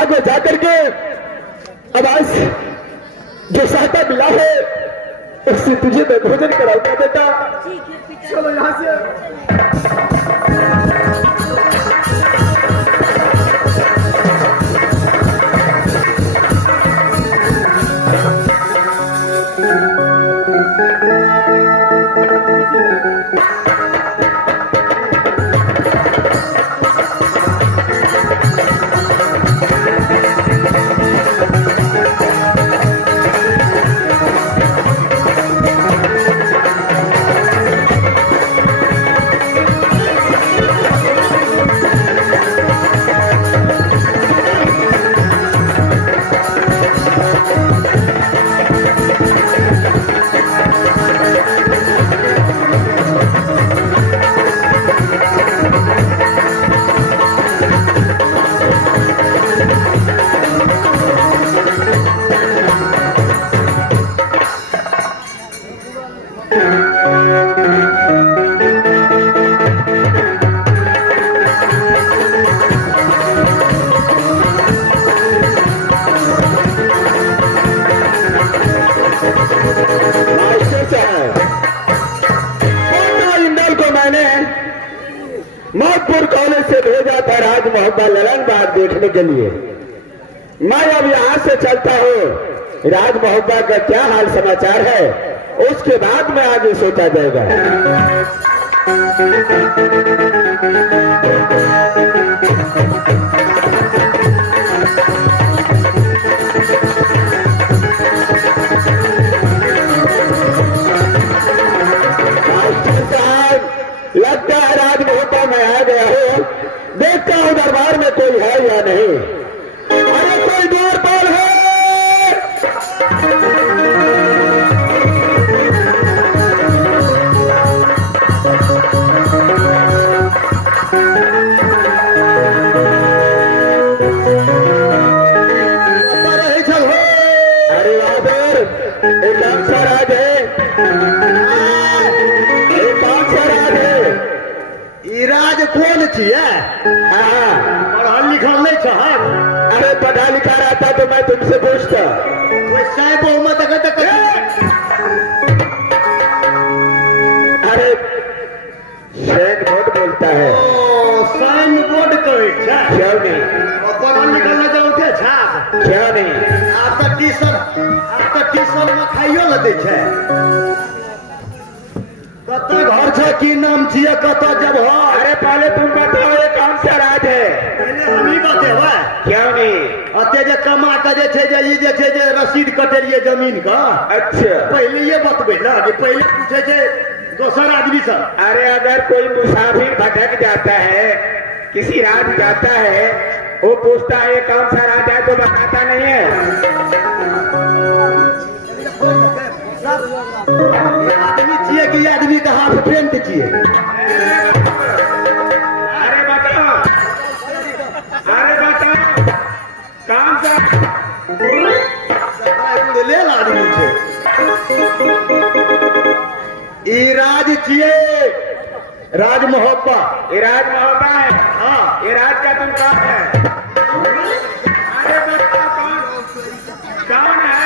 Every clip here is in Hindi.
आगे जाकर के अब आज जो सहायता मिला है उससे तुझे मैं भोजन कराऊंगा बेटा। चलो यहाँ से। मौतपुर कॉलेज से भेजा था राज मोहब्बा ललनबाग देखने के लिए। मैं अब यहाँ से चलता हूँ, राज मोहब्बा का क्या हाल समाचार है उसके बाद में आगे सोचा जाएगा। लगता है राज मोहब्बा में आ गया हो, देखता हूं दरबार में कोई है या नहीं। अरे कोई द्वारपाल है? छिए हाँ, पढ़ल लिखल नहीं छ अरे पढ़ा लिखा रहता तो मैं तुमसे पूछता। वैसे बहुमत अरे सैन बहुत बोलता है। साइन बोर्ड कहे छ क्यों नहीं, पढ़ल लिखल नहीं जरूरते छ क्यों नहीं, आप तो ट्यूशन में खाइयो ल दै छै कत घर छ की नाम छिए कत जब हो अरे पहले तुम बताओ ये कौन सा राज है। पहले हम ही बतेबै क्यों नहीं, अते जे कमा के जे छै जे ई जे छै जे रसीद कटेलिए जमीन का अच्छा पहले ये बतबै ना कि पहले पूछे छै दोसर आदमी से अरे अगर कोई मुसाफिर भटक जाता है, किसी राज जाता है, वो पूछता है ये कौन सा राज है तो बताता नहीं है। आदमी छिए कि आदमी का हाथ पेंट छिए अरे बताओ, अरे बताओ कौन सा ले आदमी छै ई राज छिए राज मोहब्बा ये राज मोहब्बा है। हाँ ये राज का तुम कौन है? अरे बताओ कौन है?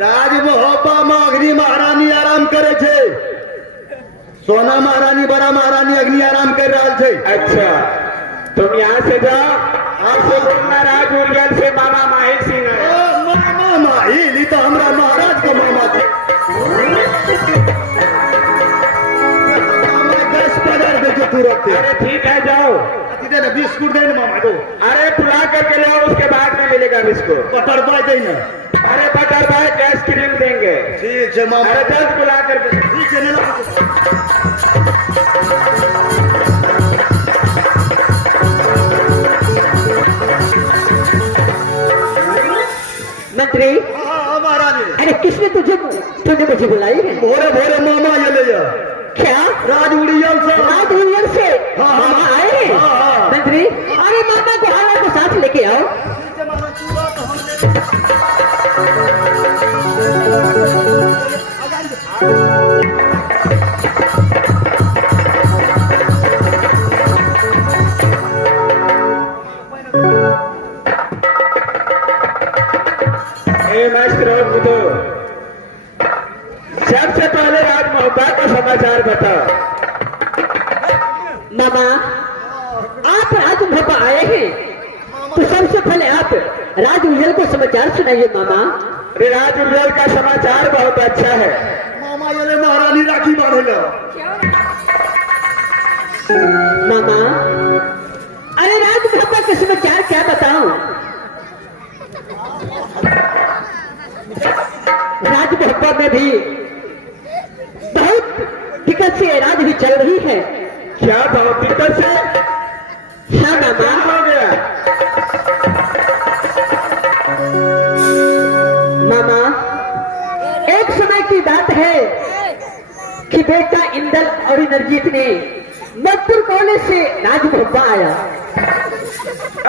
राज मोहब्बा में अग्नि महारानी आराम करे छे सोना महारानी बड़ा महारानी अग्नि आराम कर रहा छे अच्छा, तुम यहाँ से जाओ, आपसे बोलना राज उर्गल से मामा माहिर सिंह है। मामा माहिल तो हमरा महाराज का मामा छे गैस पदार दे तुरंत अरे ठीक है जाओ, दे बिस्कुट दे मामा दो अरे पुला करके लाओ, उसके बाद में मिलेगा बिस्कुट। बटर बाय दे ना अरे बटर भाई गैस क्रीम देंगे। ठीक है मामा अरे जल्द बुला करके। ठीक है ना मंत्री, हाँ महारानी अरे किसने तूने मुझे बुलाई है? भोरे भोरे मामा ये ले जा क्या? राज उड़ियल से रात हुई से हाँ, हाँ। मामा आए हैं? हाँ, हाँ। मंत्री, अरे मामा को आया तो साथ लेके आओ। मास्टर सबसे पहले राज मोहब्बा का समाचार बताओ। मामा, आप राज मोहब्बा आए हैं तो सबसे पहले आप राज उजल को समाचार सुनाइए मामा। अरे राज उर्गल का समाचार बहुत अच्छा है। मामा ये ले महारानी राखी बांधे लो मामा, अरे राज मोहब्बा का समाचार क्या बताऊं? राज मोहब्बा में भी बहुत दिक्कत से राज भी चल रही है। क्या बहुत दिक्कत से? हाँ मामा, क्या हो गया? मामा, एक समय की बात है कि बेटा इंदल और इंद्रजीत ने मधुपुर कॉलेज से राज मोहब्बा आया।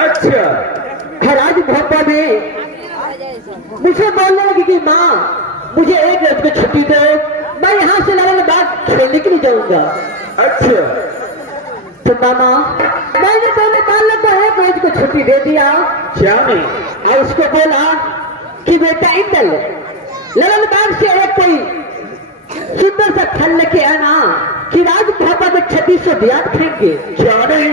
अच्छा, राज मोहब्बा में मुझे बोलने लगी कि माँ मुझे एक रोज को छुट्टी दो, मैं यहाँ से लड़ने बाद खेलने के लिए जाऊंगा। अच्छा, तो मामा, मैंने दोनों बालक को एक रोज को छुट्टी दे दिया क्या नहीं? और उसको बोला कि बेटा इंदल ललन बाग से एक कोई सुंदर सा फल लेके आना कि राज मोहब्बा में 2600 ब्याज खाएंगे। क्या नहीं?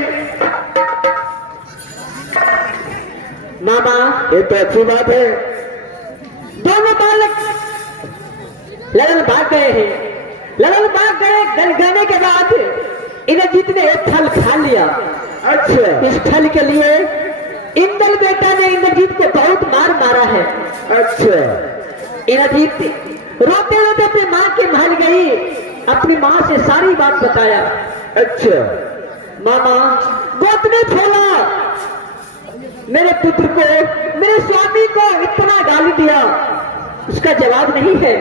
मामा, ये तो अच्छी बात है। दोनों बालक ललन बाग गए हैं। ललन बाग गए जाने के बाद इंद्रजीत ने एक फल खा लिया। अच्छा, इस फल के लिए इंदल बेटा ने इंद्रजीत को बहुत मार मारा है। अच्छा, इंद्रजीत रोते रोते अपनी माँ के महल गई, अपनी माँ से सारी बात बताया। अच्छा, मामा, गोद में खोला मेरे पुत्र को, मेरे स्वामी को इतना गाली दिया, उसका जवाब नहीं है।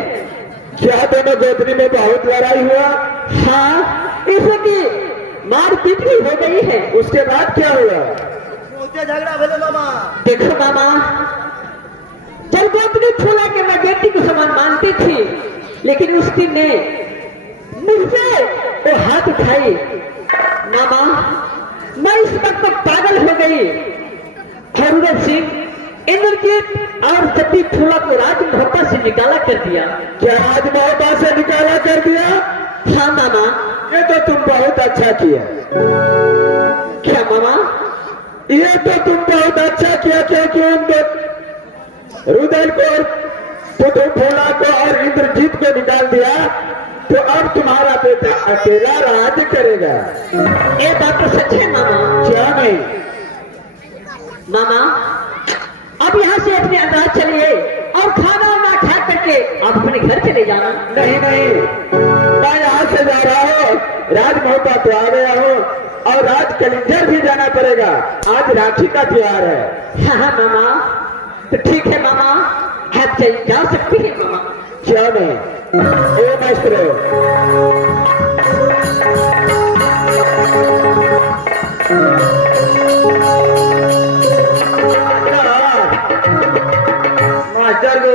क्या दोनों गोत्री में बहुत लड़ाई हुआ? हाँ, इसकी मारपीट भी हो गई है। उसके बाद क्या हुआ? झगड़ा बोले मामा देखो मामा, जब गोत्री छोला के मैं बेटी को समान मानती थी, लेकिन उस दिन ने मुझसे वो हाथ उठाई मामा मैं इस वक्त पागल हो गई। हरुदर सिंह इंद्रजीत और सती फूला को राजमहल से निकाला कर दिया। क्या राजमहल से निकाला कर दिया? हाँ मामा। ये तो तुम बहुत अच्छा किया। क्या मामा? ये तो तुम बहुत अच्छा किया, क्योंकि रुदल को, पुटू फूला को और इंद्रजीत को निकाल दिया, तो अब तुम्हारा बेटा अकेला राज करेगा। ये बात तो सच है मामा। क्या नहीं? मामा अब यहाँ से अपने अंदाज चलिए और खाना वाना खा करके आप अपने घर चले जाना। नहीं नहीं, मैं यहाँ से जा रहा हूँ, राजमहल तो आ गया हूँ और राज कलिंजर भी जाना पड़ेगा। आज राखी का त्योहार है। हाँ हाँ मामा, तो ठीक है मामा, आप चल जा सकती है मामा। क्या नहीं? ए मास्टर, मास्टर को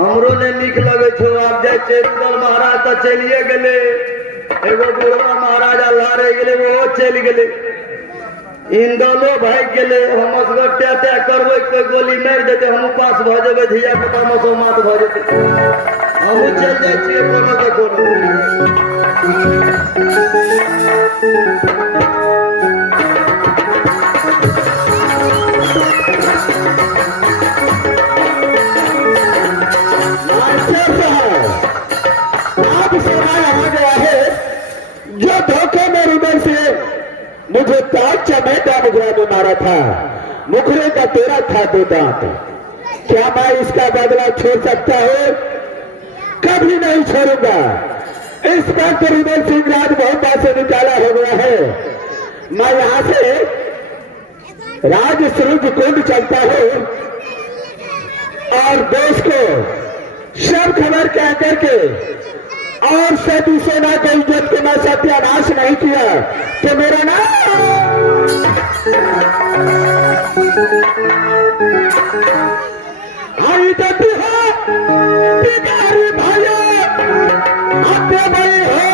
हमरो ने निक लगे छो। आप जाए चेरुदल महाराज तो चलिए गए, एगो बुढ़वा महाराज अल्लाह रह गए, वो चल गए, इंदलो भाग गए। हम असगट्या त्या करबे, कोई गोली मार देते, हम पास भ जेबे, धिया पुता मसो मात भ जेते, हम चल जाए छिए कोनो के कोनो। आप समय आ गया है जो धोखे में रुदल से मुझे 5 चमेटा मुखरा में मारा था। मुखरे का तेरा था 2 दांत। क्या मैं इसका बदला छोड़ सकता हूँ? कभी नहीं छोड़ूंगा। इस वक्त रुदल सिंह राजमहल से निकाला हो गया है। मैं यहाँ से राज सूरज कुंड चलता हूँ और देश को सब खबर कह करके और सती सेना के इज्जत के मैं सत्यानाश नहीं किया तो मेरा नाम इज्जत है बिगारी भाइयों, आते भाई हो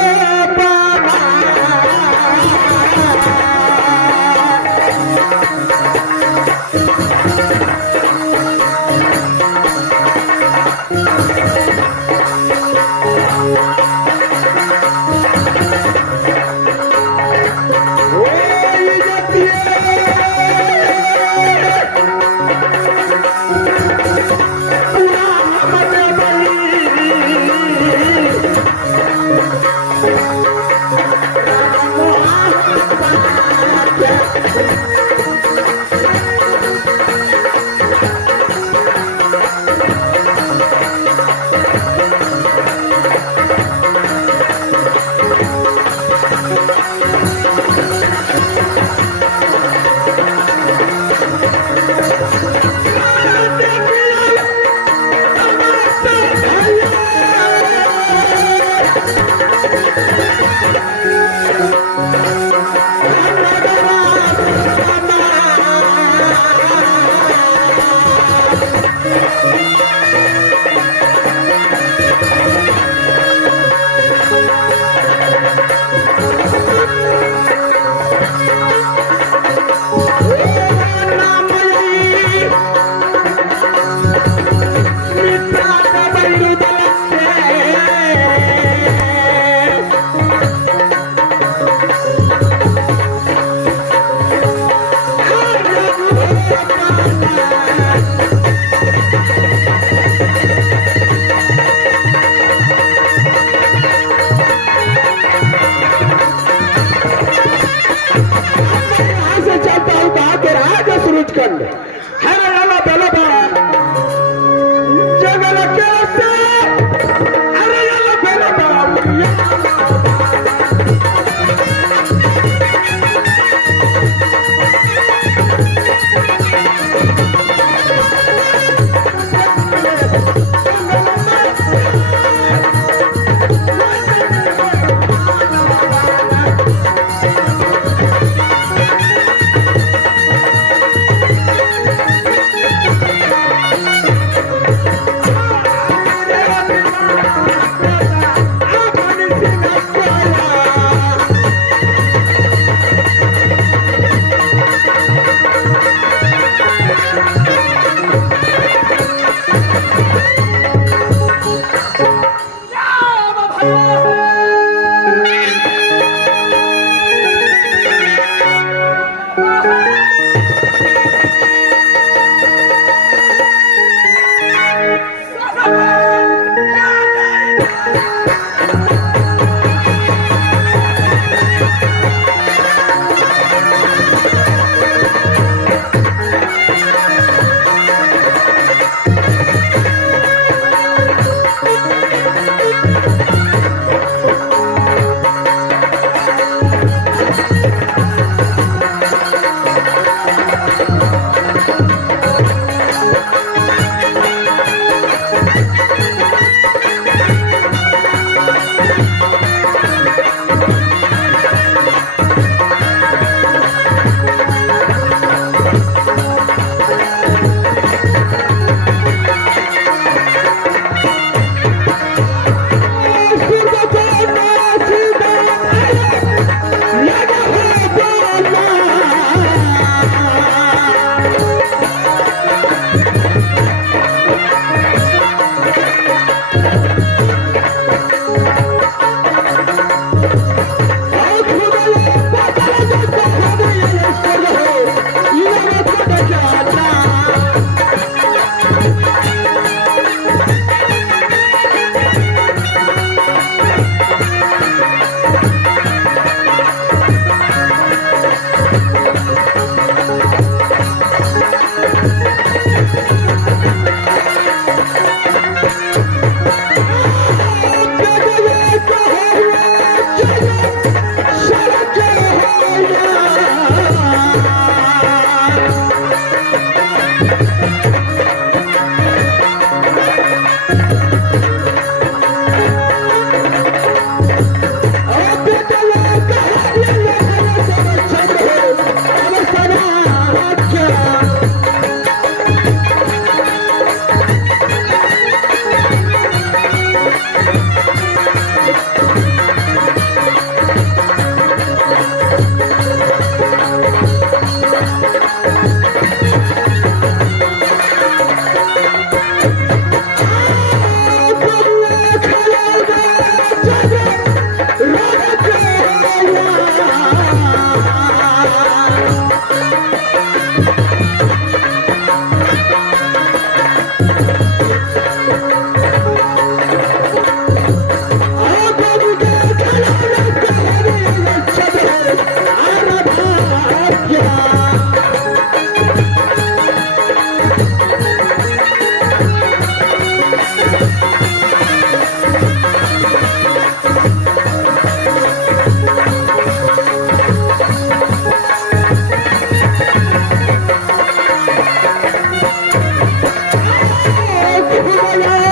Oh,